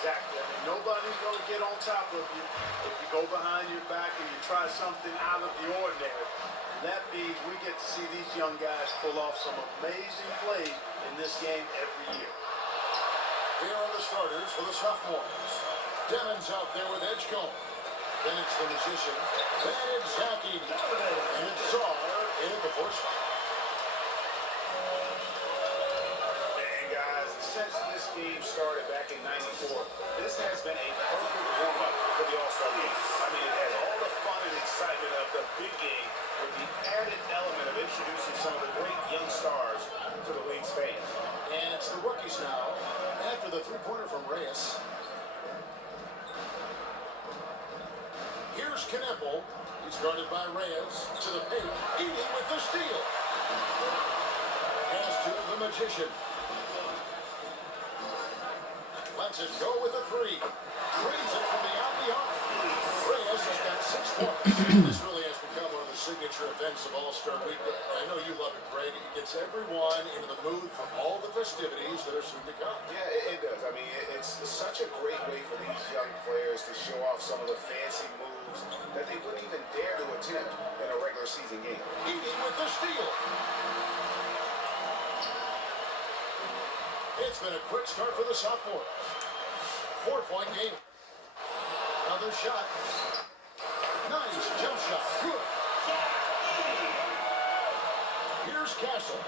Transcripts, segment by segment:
Exactly. I mean, nobody's going to get on top of you if you go behind your back and you try something out of the ordinary. And that means we get to see these young guys pull off some amazing plays in this game every year. Here are the starters for the Sophmores. Demon's out there with Edgecombe. Then it's the Magician. Then it's Zaki. And it's Czar in at the fourth spot. Since this game started back in '94, this has been a perfect warm-up for the All-Star game. I mean, it has all the fun and excitement of the big game with the added element of introducing some of the great young stars to the league's fans. And it's the rookies now after the three-pointer from Reyes. Here's Kneppel. He's guarded by Reyes to the paint. Eating with the steal. Pass to the Magician. Lets it go with a three. Drains it from beyond the arc. Reyes has got 6 points. This really has become one of the signature events of All-Star Week. I know you love it, Greg. It gets everyone into the mood for all the festivities that are soon to come. Yeah, it does. I mean, it's such a great way for these young players to show off some of the fancy moves that they wouldn't even dare to attempt in a regular season game. Eating with the steal. It's been a quick start for the Sophmores. 4-point game. Another shot. Nice jump shot. Good. Here's Castle.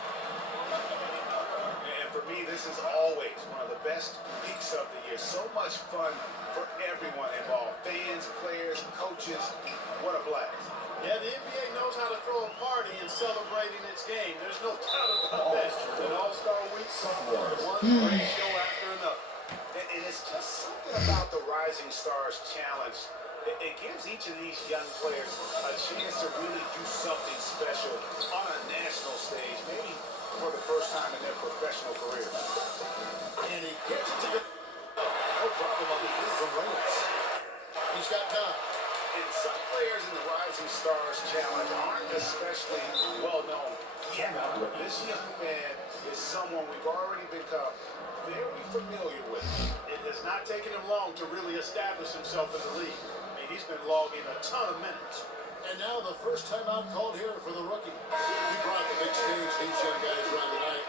And for me, this is always one of the best weeks of the year. So much fun for everyone involved. Fans, players, coaches. What a blast. Yeah, the NBA knows how to throw a party in celebrating its game. There's no doubt about that. An All-Star Week, one great show after another. And it's just something about the Rising Stars Challenge. It gives each of these young players a chance to really do something special on a national stage, maybe for the first time in their professional career. And he gets it to the... No problem on the feed from Reyes. He's got time. And some players in the Rising Stars Challenge aren't especially well known yet. But this young man is someone we've already become very familiar with. It has not taken him long to really establish himself in the league. I mean, he's been logging a ton of minutes. And now the first time out called here for the rookie. He brought the big stage, these young guys around tonight.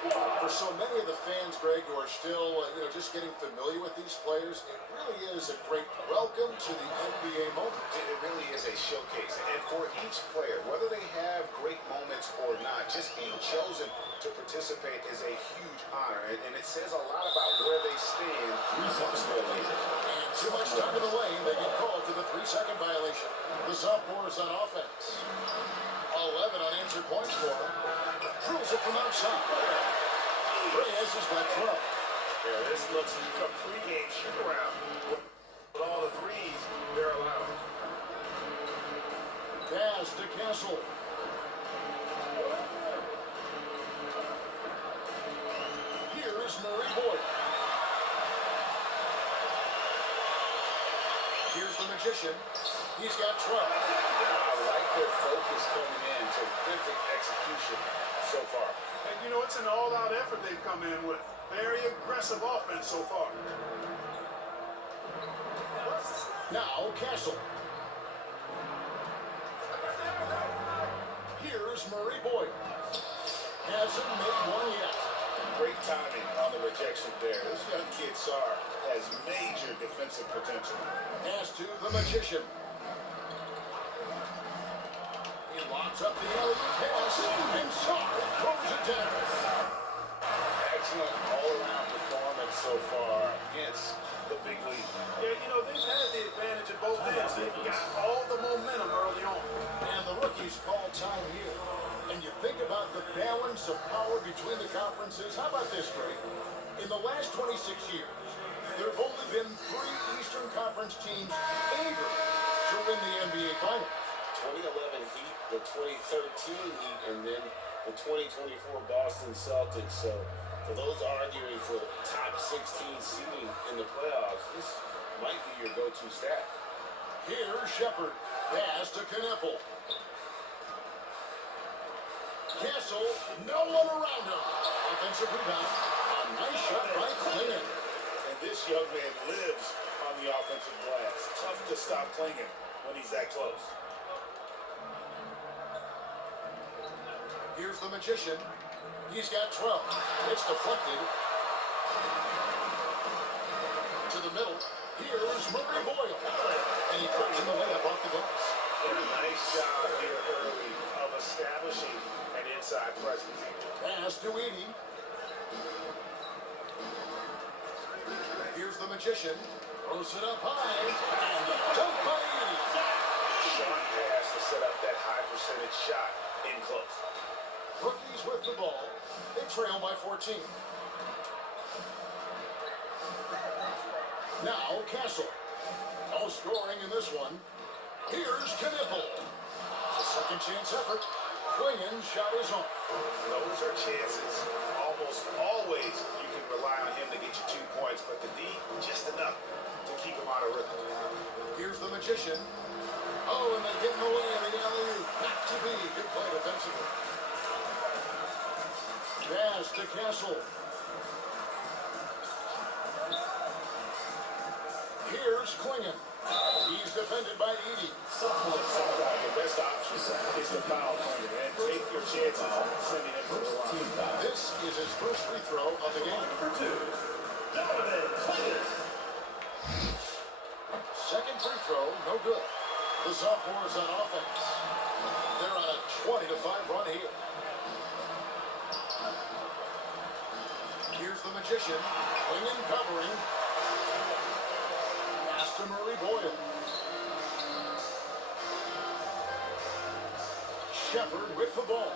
For so many of the fans, Greg, who are still, just getting familiar with these players, it really is a great welcome to the NBA moment. It really is a showcase. And for each player, whether they have great moments or not, just being chosen to participate is a huge honor. And it says a lot about where they stand amongst their league. And too much time in the lane, they get called for the 3-second violation. The Sophmores on offense. 11 unanswered points for him. Drills it from outside. Reyes has got 12. Yeah, this looks like a pregame shoot-around with all the threes they're allowing. Pass to Castle. Here is Murray Boyd. Here's the Magician. He's got 12. I like their focus coming in. Terrific execution so far. And, it's an all-out effort they've come in with. Very aggressive offense so far. Now Castle. Here's Murray Boyd. Hasn't made one yet. Great timing on the rejection there. This young kid, Sar, has major defensive potential. Pass to the Magician. He locks up the alley-oop pass, and Sar throws it down. Excellent all-around performance so far against the big league. Yeah, they've had the advantage at both ends. They've got all the momentum early on. And the rookies call time here. And you think about the balance of power between the conferences. How about this, Greg? In the last 26 years, there have only been 3 Eastern Conference teams able to win the NBA Finals. 2011 Heat, the 2013 Heat, and then the 2024 Boston Celtics. So for those arguing for top 16 seeding in the playoffs, this might be your go-to stat. Here's Shepard. Pass to Kneppel. Castle, no one around him. Offensive rebound. A nice shot by Clinton. And And this young man lives on the offensive glass. Tough to stop clinging when he's that close. Here's the magician. He's got 12. It's deflected. To the middle. Here's Murray Boyle. And he puts in the layup off the glass. And a nice job here early of establishing an inside presence. Pass to Edie. Here's the magician. Throws it up high. And the dunk by Edie. Short pass to set up that high percentage shot in close. Rookies with the ball. They trail by 14. Now Castle. No scoring in this one. Here's Knipple. A second chance effort. Klingen's shot is off. Those are chances. Almost always you can rely on him to get you 2 points, but the D, just enough to keep him out of rhythm. Here's the magician. Oh, and they get in the way of the alley-oop. Back to B. Good play defensively. Pass to Castle. Here's Klingen. He's defended by Edie. Sometimes the best option is to foul Klinger and take your chances sending him to the line. This is his first free throw of the game. Second free throw, no good. The Sophmores on offense. They're on a 20-5 run here. Here's the magician. Klingen covering. Pass to Murray Boyle. Shepard with the ball.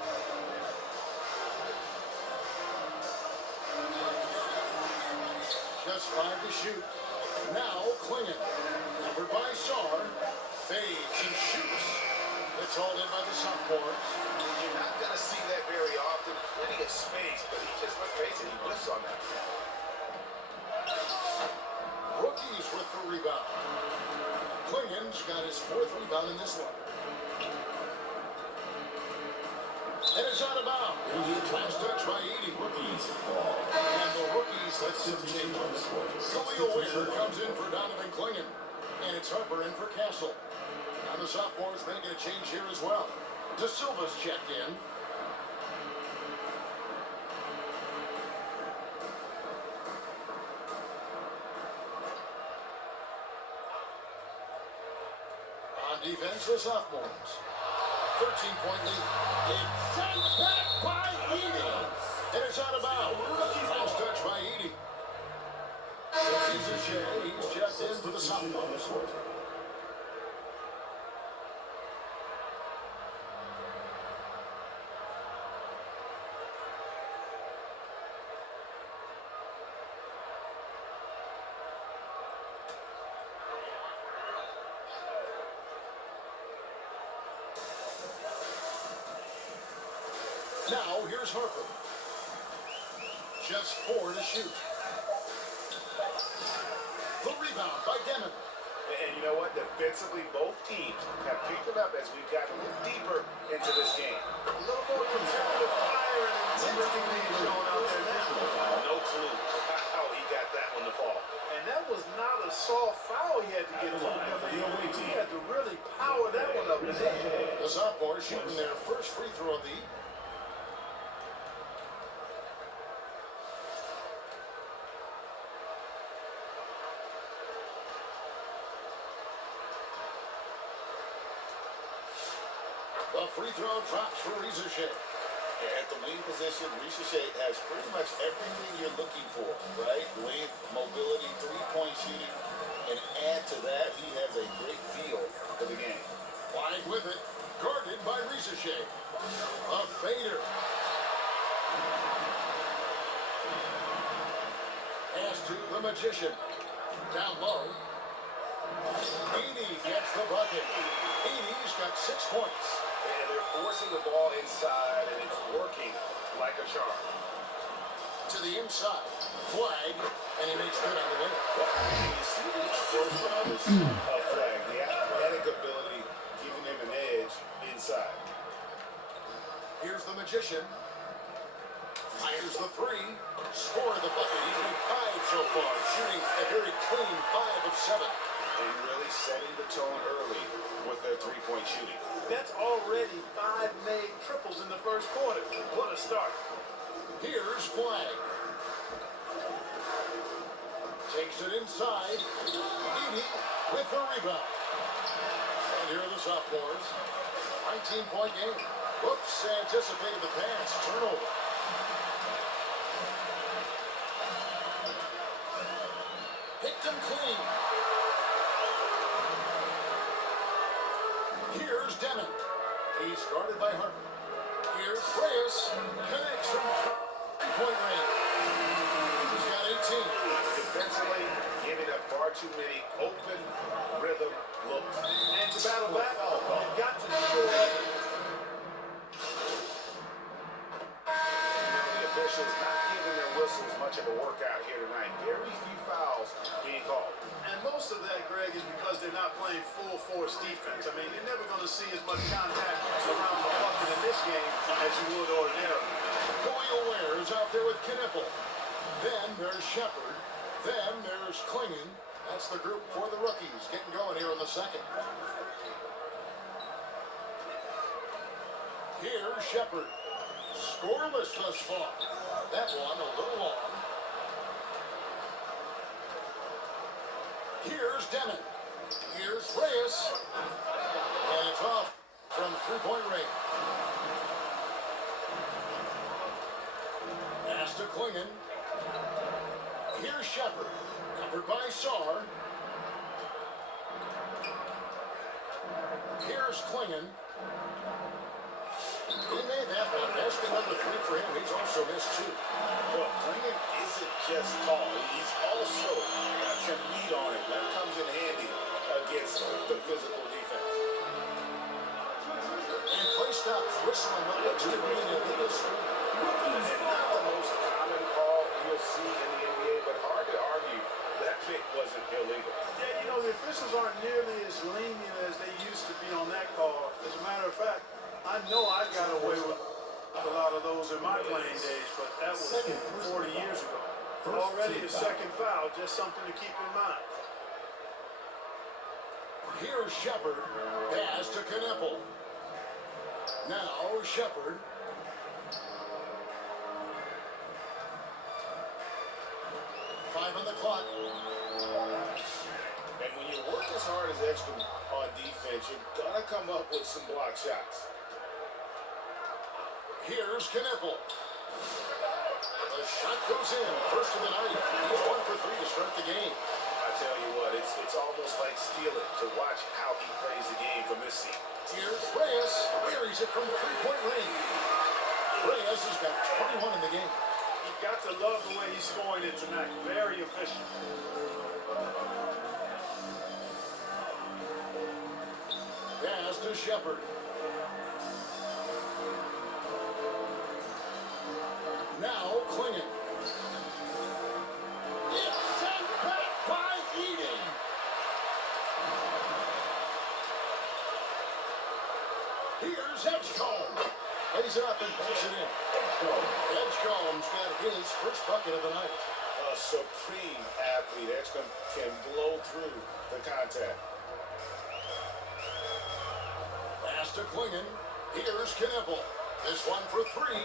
Just 5 to shoot. Now Klingen. Covered by Sarr. Fades and shoots. It's hauled in by the Sophmores. You're not going to see that very often. Plenty of space, but he just, let's face it, he whiffs on that. Rookies with the rebound. Klingen's got his 4th rebound in this one. And it's out of bounds. Last touch by Edie. And the rookies, let's see the change on this one. Khalil Ware comes in for Donovan Klingen. And it's Harper in for Castle. Now the Sophmores making a change here as well. De Silva's checked in. On defense, the Sophmores. 13-point lead. It's sent back by Edie. And it's out of bounds. Last touch by Edie. He's checked in for the Sophmores. Now, here's Harper. Just 4 to shoot. The rebound by Demon. And you know what? Defensively, both teams have picked it up as we've gotten a little deeper into this game. A little more competitive fire and intensity being shown out there now. No clue how he got that one to fall. And that was not a soft foul he had to get to. He had to really power that one up. The Sophmores shooting their first free throw of the evening. The free throw drops for Ricochet. At the wing position, Ricochet has pretty much everything you're looking for, right? Length, mobility, three-point shooting. And add to that, he has a great feel for the game. Wide with it, guarded by Ricochet. A fader. Pass to the magician. Down low. Edie gets the bucket. Edie's got 6 points. And they're forcing the ball inside, and it's working like a charm. To the inside. Flag. And he makes good on the layup. You see the explosiveness of flag, the athletic ability, giving him an edge inside. Here's the magician. Fires the 3. Score the bucket. He's been 5 so far, shooting Here's Flag. Takes it inside. Edie with the rebound. And here are the Sophmores. 19-point game. Whoops, anticipated the pass. Turnover. Picked him clean. Here's Demon. He's guarded by Harper. Here's Reyes. Connects from three-point range. He's got 18. Defensively, giving up far too many open rhythm looks. And to battle back, they've got to shore up. The officials not giving their whistles much of a workout here tonight. Very few fouls being called. And most of that, Greg, is because they're not playing full force defense. I mean, you're never going to see as much contact around the bucket in this game as you would ordinarily. Doyle Ware is out there with Knipple. Then there's Shepard. Then there's Klingon. That's the group for the rookies getting going here in the second. Here's Shepard. Scoreless thus far. That one a little long. Here's Demon. Here's Reyes. And it's off from three-point range. Pass to Klingon. Here's Shepard. Covered by Sar. Here's Klingon. He made that one. Basket number 3 for him. He's also missed 2. Well, Klingon isn't just tall. He's also got some meat on him. That comes in handy against the physical defense. And play stops whistling what looks to be an illegal screen. And not the most common call you'll see in the NBA, but hard to argue that pick wasn't illegal. Yeah, you know, the officials aren't nearly as lenient as they used to be on that call. As a matter of fact, I know I got away with a lot of those in my playing days, but that was 40 years ago. Already a second foul, just something to keep in mind. Here's Shepard. Pass to Knipple. Now Shepard. Five on the clock. And when you work as hard as Edgecombe on defense, you're gonna come up with some block shots. Here's Knipple. The shot goes in. First of the night. He's 1 for 3 to start the game. I tell you what, it's almost like stealing to watch how he plays the game from this seat. Here's Reyes. Buries it from three-point range. Reyes has got 21 in the game. You've got to love the way he's scoring it tonight. Very efficient. Pass to Shepard. Now Klingon. It's sent back by Edie. Here's Edgecombe. Lays it up and puts it in. Edgecombe's got his first bucket of the night. A supreme athlete. Edgecombe can blow through the contact. Pass to Klingon. Here's Knipple. This one for 3.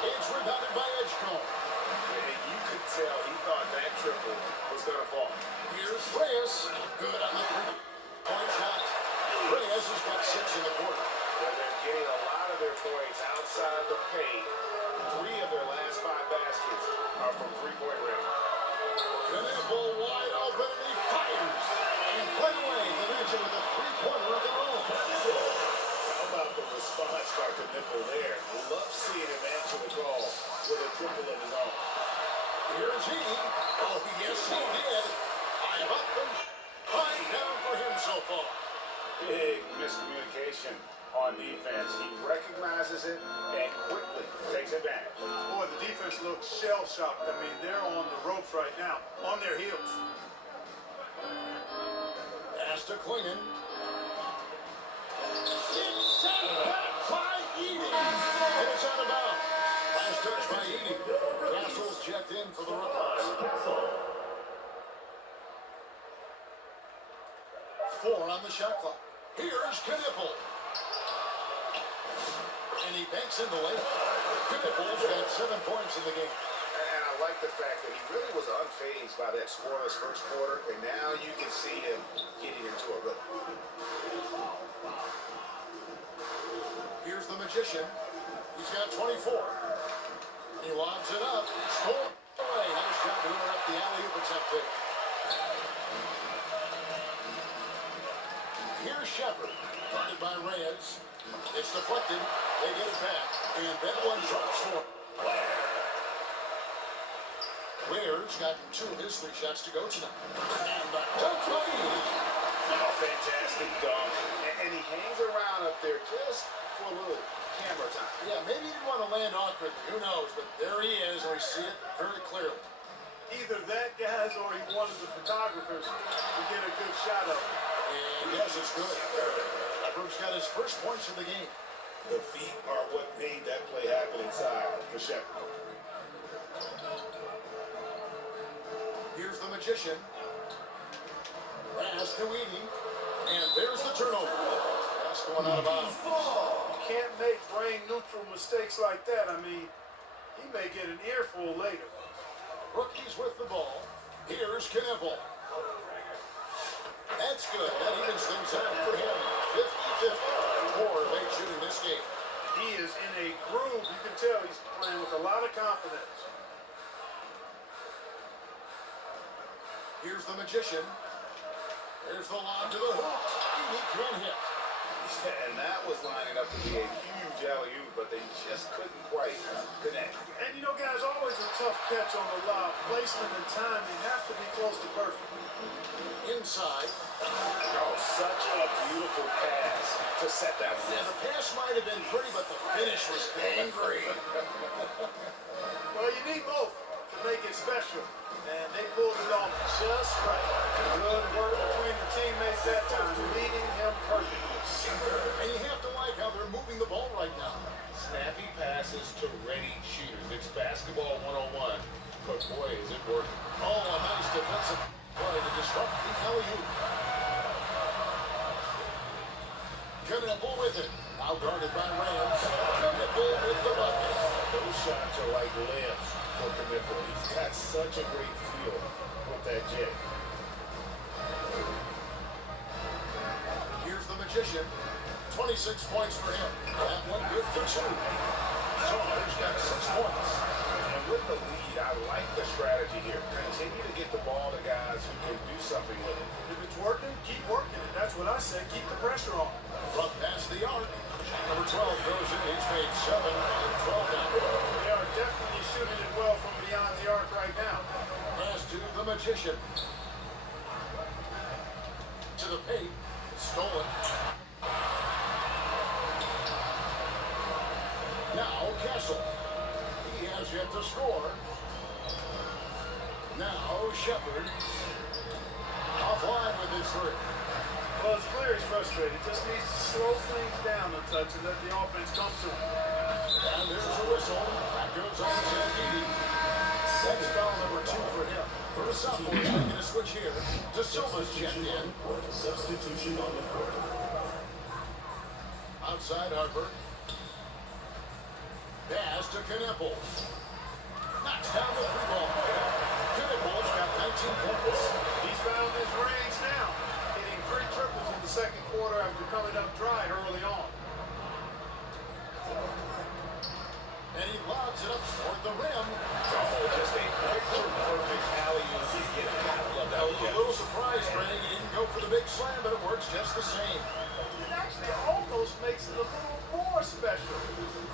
It's rebounded by Edgecombe. And you could tell he thought that triple was going to fall. Here's Reyes. Good on the three-point shot. Reyes has got 6 in the quarter. Well, they're getting a lot of their points outside the paint. 3 of their last 5 baskets are from three-point range. Knipple wide open and he fires. And right away, the Magic with a three-pointer of their own. How about the response by Knipple there? Love seeing him answer the call with a triple of his own. Here's Edie. Oh, yes, he did. High up and high down for him so far. Big miscommunication on defense. He recognizes it and quickly takes advantage. Boy, the defense looks shell-shocked. I mean, they're on the ropes right now, on their heels. Pass to Klingon. It's sent back by Edie. And it's out of bounds. Last touch by Edie. Castle's checked in for the rookies. 4 on the shot clock. Here's Knipple. And he banks in the layup. Pickle's got 7 points in the game. And I like the fact that he really was unfazed by that scoreless first quarter, and now you can see him getting into a rhythm. Here's the magician. He's got 24. He lobs it up. Score away. Nice shot to interrupt the alley-oop attempt there. Here's Shepard. Guarded by Reyes. It's deflected. They get it back. And that one drops for Ware's gotten 2 of his 3 shots to go tonight. And the dunk lead. Oh, fantastic dunk. And he hangs around up there just for a little camera time. Yeah, maybe he didn't want to land awkwardly. Who knows? But there he is, and we see it very clearly. Either that, guys, or he wanted the photographers to get a good shot of him. And yes, it's good. Shepard's got his first points of the game. The feet are what made that play happen inside for Shepard. Here's the magician. Pass to Edie. And there's the turnover. That's going out of bounds. You can't make brain-neutral mistakes like that. I mean, he may get an earful later. Rookies with the ball. Here's Knivel. That's good. That evens things out for him. 50-50. Poor late shooting this game. He is in a groove. You can tell he's playing with a lot of confidence. Here's the magician. There's the lob to the hoop. Edie can hit. And that was lining up to be a huge alley-oop, but they just couldn't quite connect. And you know, guys, always a tough catch on the lob. Placement and timing have to be close to perfect. Inside. Oh, such a beautiful pass to set that one. Yeah, the pass might have been pretty, but the finish was angry. Well, you need both to make it special. And they pulled it off just right. Good work between the teammates that time, leading him perfectly. And you have to like how they're moving the ball right now. Snappy passes to ready shooters. It's basketball 101, but boy, is it working. Oh, a nice defensive play to disrupt the alley-oop. Knivel with it. Now guarded by Rams. Knivel with the bucket. Those shots are like layups for Knivel. He's got such a great feel with that jet. Here's the magician. 26 points for him. That one good for 2. Sophmores got 6 points. And with the lead, I like the strategy here. Continue to get the ball to guys who can do something with it. If it's working, keep working it. That's what I said. Keep the pressure on. From past the arc. Number 12 goes in. He's made 7 and 12 now. They are definitely shooting it well from beyond the arc right now. Pass to the magician. To the paint. Stolen. Now Castle. He has yet to score. Now Shepard. Offline with his 3. Well, it's clear he's frustrated. Just needs to slow things down a touch and let the offense come to him. And there's a whistle. That goes on to Edie. That's foul number 2 for him. For the Sophmores making a switch here. De Silva's checked in. Substitution on the court. Outside Harper. Pass to Knivel. Knocks down the 3-ball. Kniple's got 19 points. He's found his range now, hitting 3 triples in the second quarter after coming up dry early on. And he lobs it up toward the rim. Oh, just a picture-perfect alley-oop. You gotta love that. A little surprised, Greg. He didn't go for the big slam, but it works just the same. It actually almost makes it a little more special.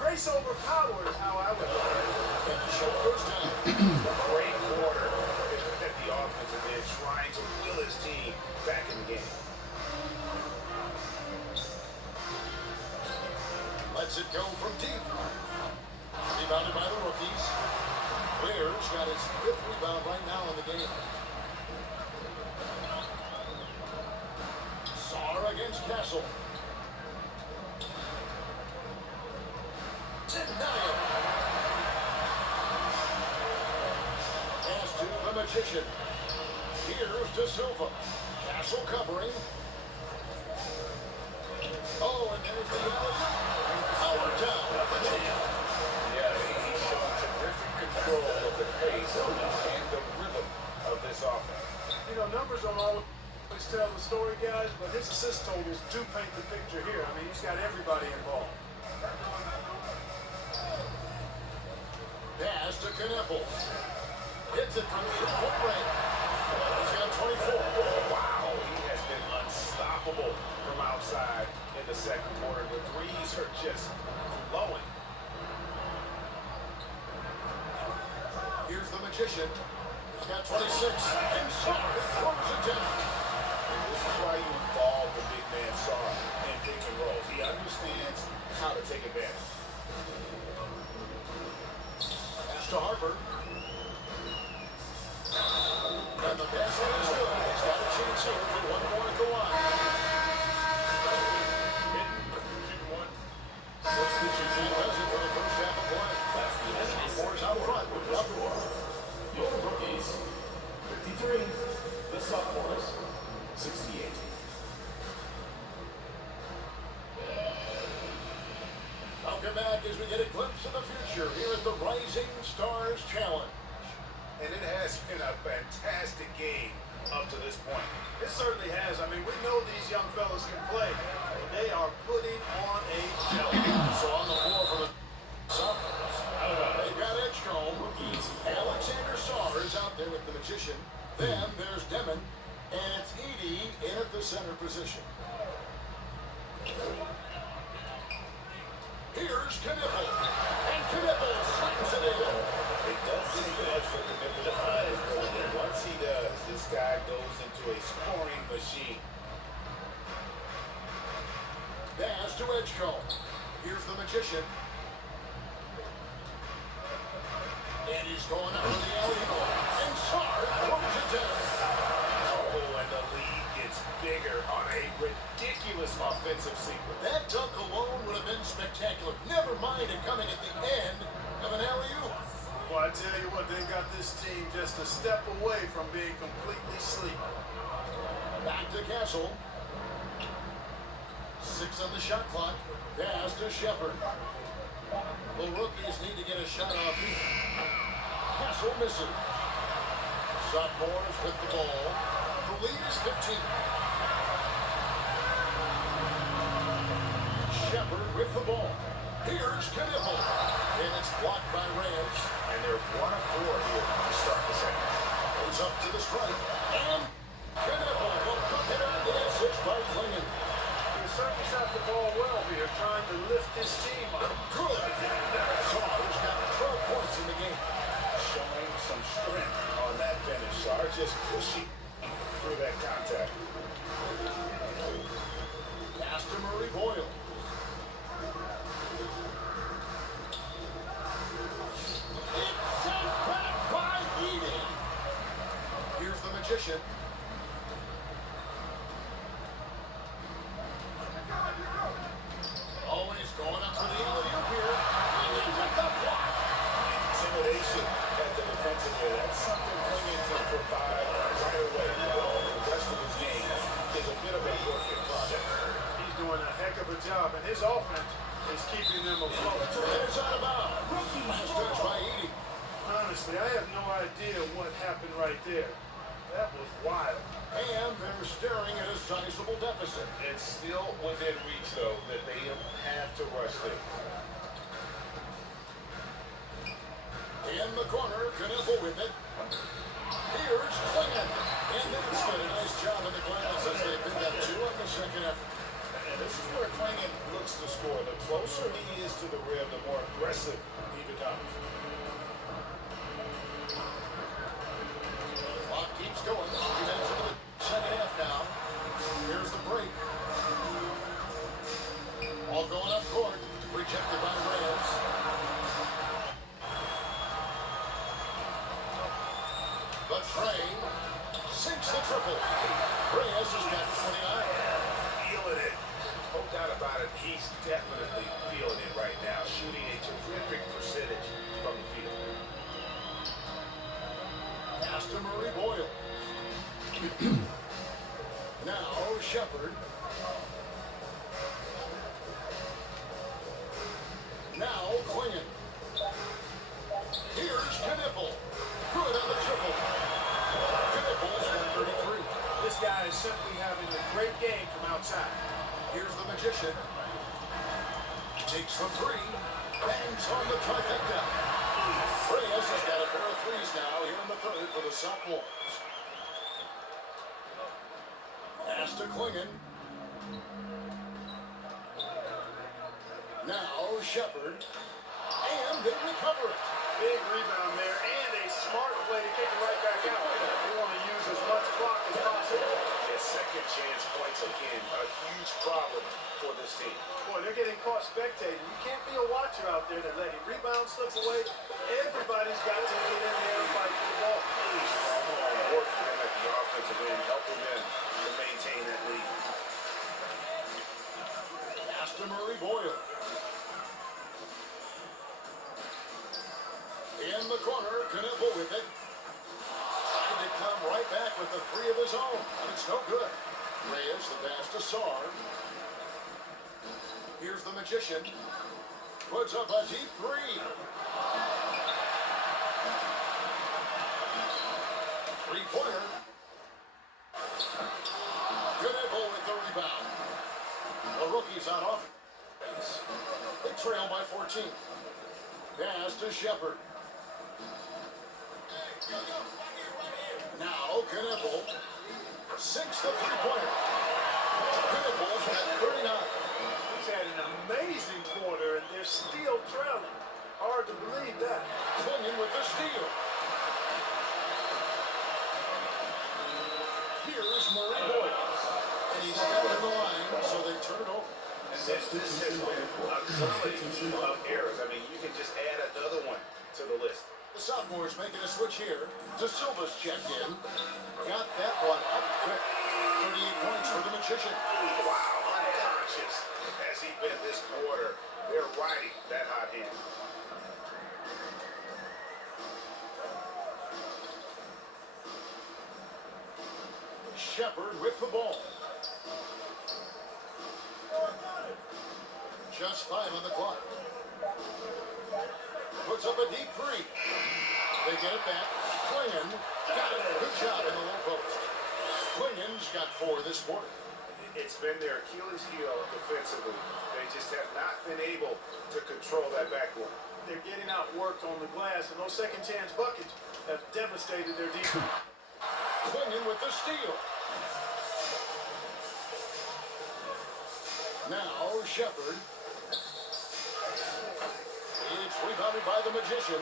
Grace overpowers how I would look at it. And the shot goes down. Great quarter. At the offensive end, trying to will his team back in the game. Lets it go from deep. Rebounded by the rookies. Ware's got his 5th rebound right now in the game. Saar against Castle. Deny it. Pass to the magician. Here's De Silva. Castle covering. Oh, and there's the alley. power down. Yeah, he's showing terrific control of the pace and the rhythm of this offense. You know, numbers don't always tell the story, guys, but his assist totals do paint the picture here. I mean, he's got everybody involved. Pass to Kniffle. Hits it from three-point range. He's got 24. Wow, he has been unstoppable from outside in the second quarter. The threes are just flowing. Here's the Magician. He's got 26. Inside. Throws it down. This is why you involve the big man Sar in pick and roll. He understands how to take advantage. Pass to Harper. And the pass is good. He's got a chance here with one more at the line. Substitution. Does it for the first half of play. That's the Sophmores out front with the score. Your rookies, 53. The Sophmores, 68. Welcome back as we get a glimpse of the future here at the Rising Stars Challenge. And it has been a fantastic game up to this point. It certainly has. I mean, we know these young fellas can play, and they are putting on a show. So on the floor for the Sophmores, they've got Edgecombe. Alexander Sarr is out there with the Magician. Then there's Demon, and it's Edie in at the center position. Here's Kniffle, and Kniffle slams it in. It doesn't take much for Kniffle to find his rhythm, and once he does, this guy goes into a scoring machine. Pass to Edgecombe. Here's the Magician. And he's going up for the alley-oop. And Sarr throws it down. Oh, and the lead gets bigger on a ridiculous offensive sequence. That dunk alone would have been spectacular. Never mind it coming at the end of an alley-oop. Well, I tell you what, they've got this team just a step away from being completely sleepy. Back to Castle. 6 on the shot clock. Pass to Shepard. The rookies need to get a shot off here. Castle misses. Sophmores with the ball. The lead is 15. Shepard with the ball. Here's Kniffle. And it's blocked by Rams. And they're 1 of 4 here to start the second. Goes up to the strike. And Kniffle will cook it on the assist by Klingon. He certainly shot the ball well here, trying to lift his team up. Good. Sarr's got 12 points in the game. Showing some strength on that finish. Sarr just pushing through that contact. Pass to Murray Boyle. It's sent back by Edie. Here's the Magician. Always going up for the alley-oop here. Klingon with the block. Intimidation at the defensive end. That's something Klingon can provide right away. The rest of his game is a bit of a work in progress. He's doing a heck of a job, and his offense is keeping them afloat. Here's out of bounds. Last touch by Edie. Honestly, I have no idea what happened right there. That was wild. And they're staring at a sizable deficit. It's still within reach, though, that they have to rush things. In the corner, Kniffle with it. Here's Klingon. And that's good. A nice job in the glass as they pick up 2 on the second effort. And this is where Klingon looks to score. The closer he is to the rim, the more aggressive he becomes. Clock keeps going. 3 minutes into the second half now. Here's the break. All going up court. Rejected by Rams. But Trey sinks the triple. Reyes has got 29. Feeling it. No doubt about it. He's definitely feeling it right now. Shooting a terrific percentage from the field. Pass to Murray Boyle. Now Shepard. Now Klingon. Here's Knipple. Good on the triple. Knipple's got 33. This guy is simply having a great game from outside. Here's the Magician. Takes the three. Bangs on the trifecta. Reyes has got a pair of threes now here in the third for the Sophmores. Pass to Klingon. Now Shepard. And they recover it. Big rebound there and a smart play to kick it right back out. They want to use as much clock as possible. Yeah, second chance points again, a huge problem for this team. Boy, they're getting caught spectating. You can't be a watcher out there that letting rebounds slip away. Everybody's got to get in there and fight for the ball. Work for them at the offensive end, helping them to maintain that lead. Pass to Murray Boyle. In the corner, Knipple with it. Trying to come right back with the three of his own, but it's no good. Reyes, the pass to Sarr. Here's the Magician. Puts up a deep three. Three-pointer. Knipple with the rebound. The rookie's on offense. They trail by 14. Pass to Shepard. Now Knipple sinks the three-pointer. Knipple's got 39. He's had an amazing quarter, and they're still trailing. Hard to believe that. Klingon with the steal. Here's Murray Boyle. And he's out of the line, so they turn it over. And this has been a collection of errors. I mean, you can just add another one to the list. The Sophmores making a switch here. De Silva's checked in. Got that one up quick. 38 points for the Magician. Wow, unconscious has he been this quarter. They're riding that hot hand. Shepard with the ball. Just 5 on the clock. Puts up a deep three. They get it back. Klingon got it. Good job in the low post. Klingon's got 4 this quarter. It's been their Achilles heel defensively. They just have not been able to control that backboard. They're getting outworked on the glass, and those second chance buckets have devastated their defense. Klingon with the steal. Now Shepard. It's rebounded by the Magician.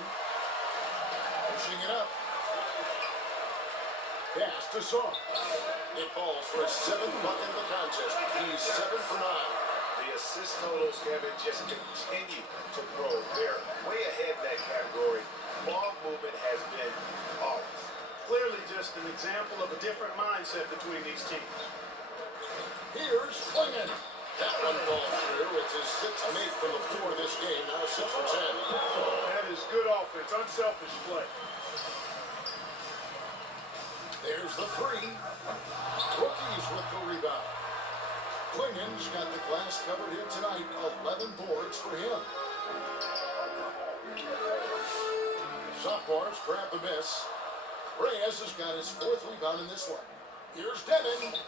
Pushing it up. Pass to Sarr. It falls for a 7th bucket in the contest. He's 7 for 9. The assist totals haven't just continued to grow. They're way ahead in that category. Ball movement has been flawless. Clearly just an example of a different mindset between these teams. Here's Klingon. That one falls through. It's his 6th make from the floor this game. Now 6 for 10. That is good offense, unselfish play. There's the three. Rookies with the rebound. Klingon's got the glass covered here tonight. 11 boards for him. Sophmores grab the miss. Reyes has got his 4th rebound in this one. Here's Devin.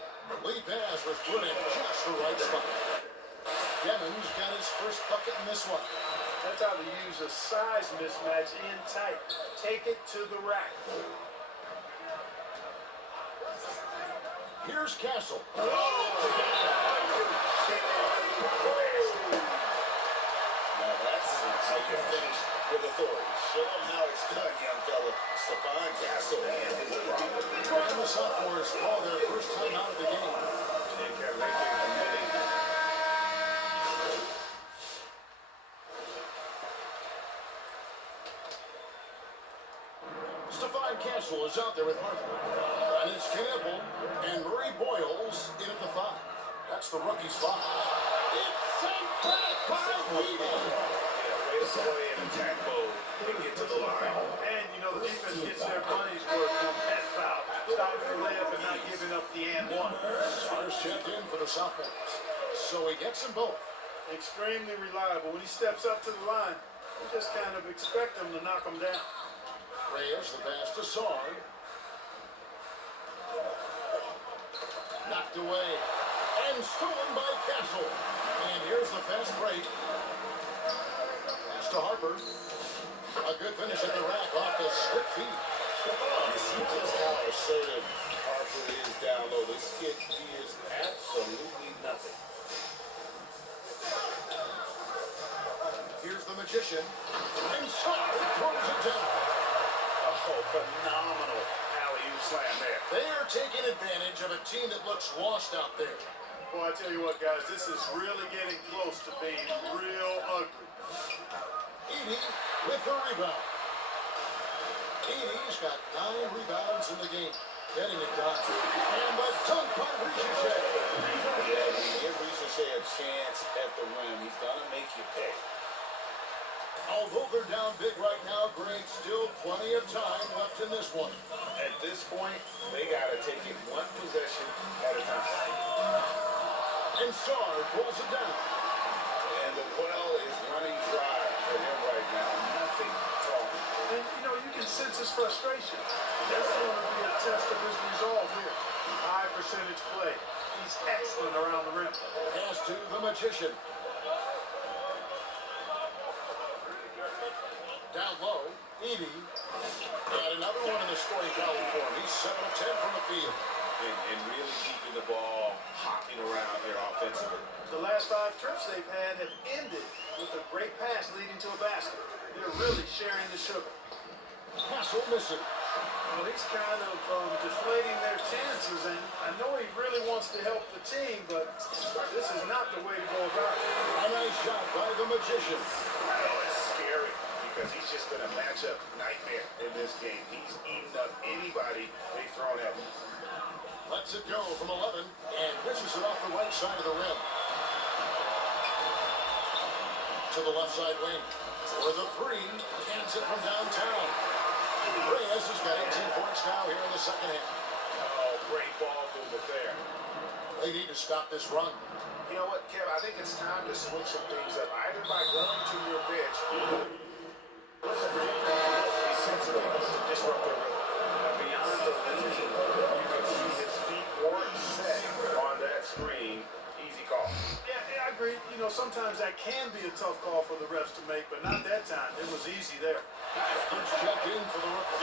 Lead pass was put in just the right spot. Devin's got his 1st bucket in this one. That's how they use a size mismatch in tight. Take it to the rack. Here's Castle. Now that's how you finish with authority. Show them how it's done, young fella. Stephon Castle and his problem. And the Sophmores call their first time out of the game. And can make it committing. Stephon Castle is out there with Harper. And it's Knipple and Murray Boyles in at the 5. That's the rookie's 5. It's sent back by Weedon. Yeah, way to play in attack mode and get to the line. And, you know, the defense gets their money's worth from that foul. Stopping the layup and not giving up the and one. Sarr's checked in for the Sophmores. So he gets them both. Extremely reliable. When he steps up to the line, you just kind of expect him to knock him down. Reyes, the pass to Sard. Knocked away. And stolen by Castle. And here's the fast break. Pass to Harper. A good finish at the rack off the slick feet. You see just how assertive Harper is down low. This kid fears absolutely nothing. Here's the Magician. And Sard throws it down. Oh, phenomenal alley-oop slam there. They are taking advantage of a team that looks lost out there. Boy, I tell you what, guys, this is really getting close to being real ugly. Edie with the rebound. Edie's got 9 rebounds in the game. Getting it done. And the dunk by Ricochet. Give Ricochet a chance at the rim. He's going to make you pay. Although they're down big right now, Greg, still plenty of time left in this one. At this point, they got to take it one possession at a time. And Sard pulls it down. And the well is running dry for him right now. Nothing falling. And, you know, you can sense his frustration. That's going to be a test of his resolve here. High percentage play. He's excellent around the rim. Pass to the Magician. Down low, Edie. And another one in the scoring column for him. He's 7 of 10 from the field. And really keeping the ball hopping around here offensively. The last 5 trips they've had have ended with a great pass leading to a basket. They're really sharing the sugar. Castle missing. Well, he's kind of deflating their chances, and I know he really wants to help the team, but this is not the way to go about it. A nice shot by the Magician. Oh, it's scary because he's just been a matchup nightmare in this game. He's eaten up anybody they've thrown at him. Lets it go from 11 and dishes it off the right side of the rim. To the left side wing. For the 3, cans it from downtown. Reyes has got 18 points now here in the second half. Oh, great ball movement there. They need to stop this run. You know what, Kev? I think it's time to switch some things up, either by going to your bench or essentially disrupt their rhythm. Beyond the leaning, you can see his feet weren't set on that screen. Easy call. Yeah, I agree. You know, sometimes that can be a tough call for the refs to make, but not that time. It was easy there. Let's check in for the rookie.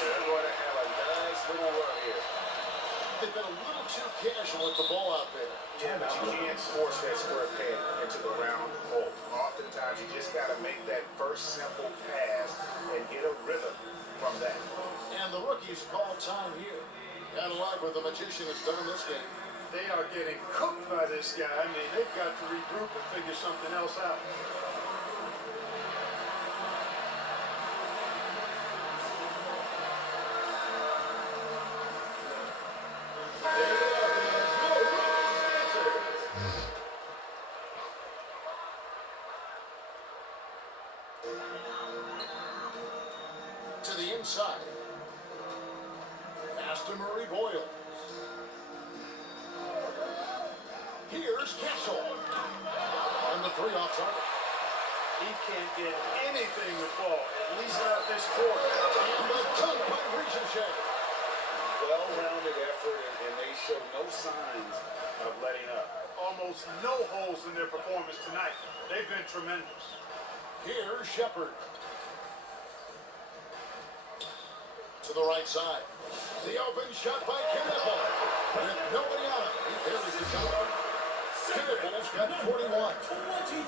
They're going to have a nice little run here. They've been a little too casual with the ball out there. Yeah, but you can't force that square peg into the round hole. Oftentimes, you just got to make that first simple pass and get a rhythm from that. And the rookies call time here. Kind of like what the Magician has done in this game. They are getting cooked by this guy. I mean, they've got to regroup and figure something else out. To the inside. Pass to Murray Boyle. Here's Castle. And the 3 off target. He can't get anything to fall, at least not this quarter. And the dunk by Ricochet. Well-rounded effort, and they show no signs of letting up. Almost no holes in their performance tonight. They've been tremendous. Here's Shepard. To the right side. The open shot by Kemba. With nobody on it. He carries the cover. Kemba's got 41. 23.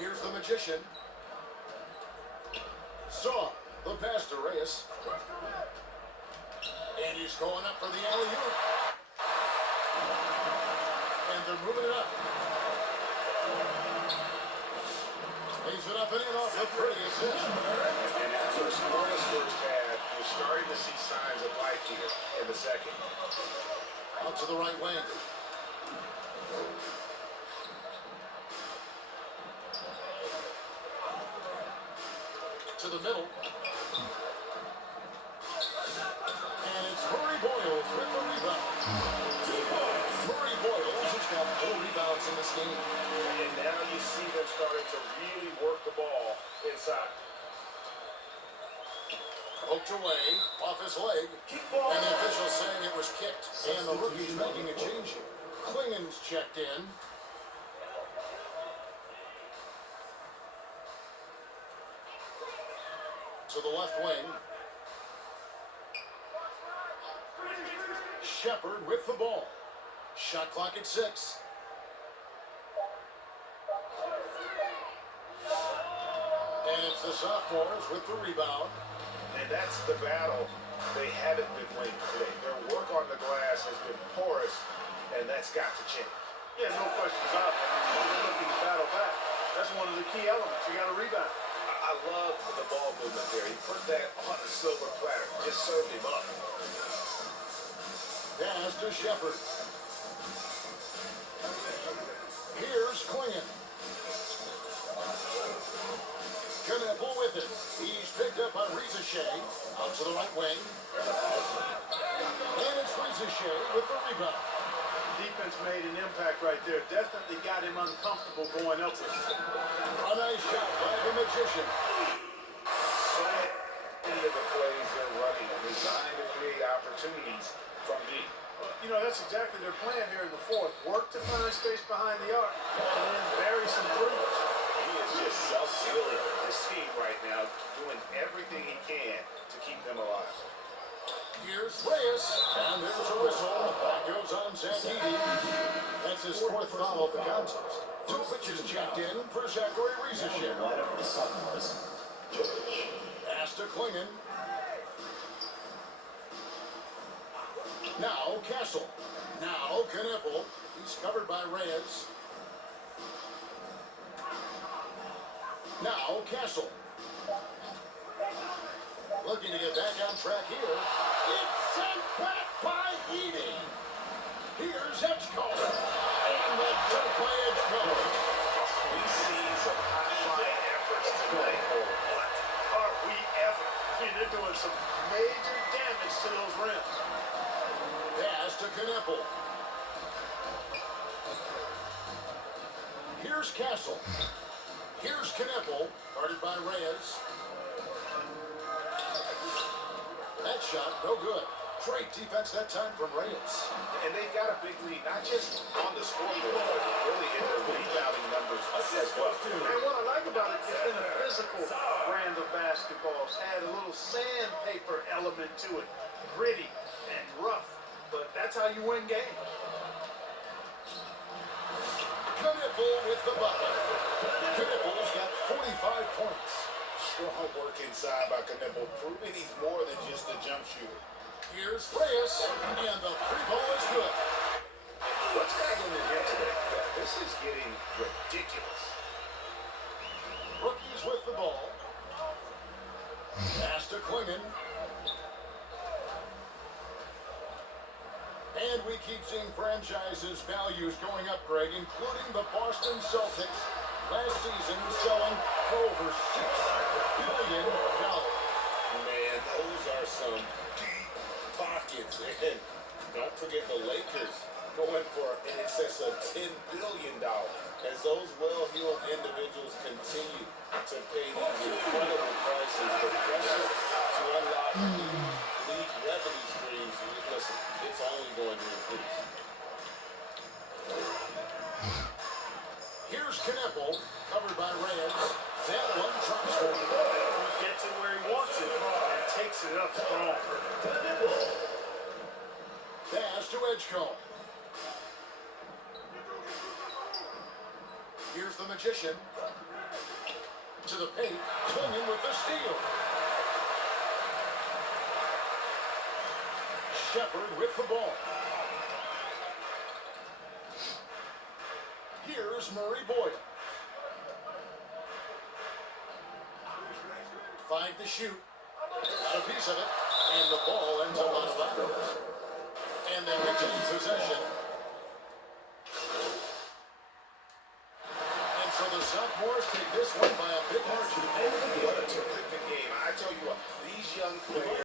Here's the Magician. Saw the pass to Reyes. And he's going up for the alley-oop. And they're moving it up. Lays it up and in off the pretty assist. And after a scoreless first half, you're starting to see signs of life here in the second. Out to the right wing. To the middle. And it's Murray Boyle with the rebound. Murray Boyle is game. And now you see them starting to really work the ball inside. Poked away, off his leg. And the official saying it was kicked. And the rookie's making a change here. Klingen's checked in. To the left wing. Shepard with the ball. Shot clock at 6. And it's the Sophmores with the rebound. And that's the battle they haven't been winning today. Their work on the glass has been porous, and that's got to change. Yeah, no question about it. When they're looking to battle back, that's one of the key elements. You got to rebound. I love the ball movement there. He put that on a silver platter, just served him up. Pass to Shepard. Here's Klingen. Knueppel with it. He's picked up by Ricochet. Out to the right wing. And it's Ricochet with the rebound. Defense made an impact right there. Definitely got him uncomfortable going upwards. A nice shot by the Magician. So many of the plays they're running are designed to create opportunities from deep. You know, that's exactly their plan here in the fourth. Work to find space behind the arc and then bury some threes. He is just self-healing this team right now, doing everything he can to keep them alive. Here's Reyes. And there's a whistle. That goes on Zachary. That's his fourth foul of the contest. 2 pitches checked in for Zachary Ricochet. For the Sophmores, George. Pass to Klingen. Now Castle. Now Knueppel. He's covered by Reyes. Now Castle. Looking to get back on track here. It's sent back by Edie. Here's Edgecombe. And the jump by Edgecombe. We see some high-flying efforts tonight, or what? Are we ever? I mean, they're doing some major damage to those rims. Pass to Knueppel. Here's Castle. Here's Knueppel, guarded by Reyes. That shot, no good. Great defense that time from Reyes. And they've got a big lead, not just on the scoreboard, but really in their rebounding numbers as well. And what I like about it, it's been a physical brand of basketball. It's had a little sandpaper element to it. Gritty and rough. But that's how you win games. Knueppel with the bucket. Knueppel's got 45 points. Strong work inside by Knueppel, proving he's more than just a jump shooter. Here's Reyes, and the free ball is good. What's happening in here today? This is getting ridiculous. Rookies with the ball. Pass to Klingen. And we keep seeing franchises' values going up, Greg, including the Boston Celtics last season selling for over $6 billion. Man, those are some deep pockets. And don't forget the Lakers going for in excess of $10 billion. As those well-heeled individuals continue to pay these incredible prices, the pressure to unlock league revenue streams, listen, it's only going to increase. Here's Knueppel, covered by Reyes. That one drops for him. He gets it where he wants it and takes it up strong. Pass to Edgecombe. Here's the Magician. To the paint, Klingen with the steal. Shepard with the ball. Here's Murray Boyle. 5 to shoot. Got a piece of it. And the ball ends up on the bounds. And they retain possession. And so the Sophmores take this one by a big margin. What a terrific game. I tell you what, these young players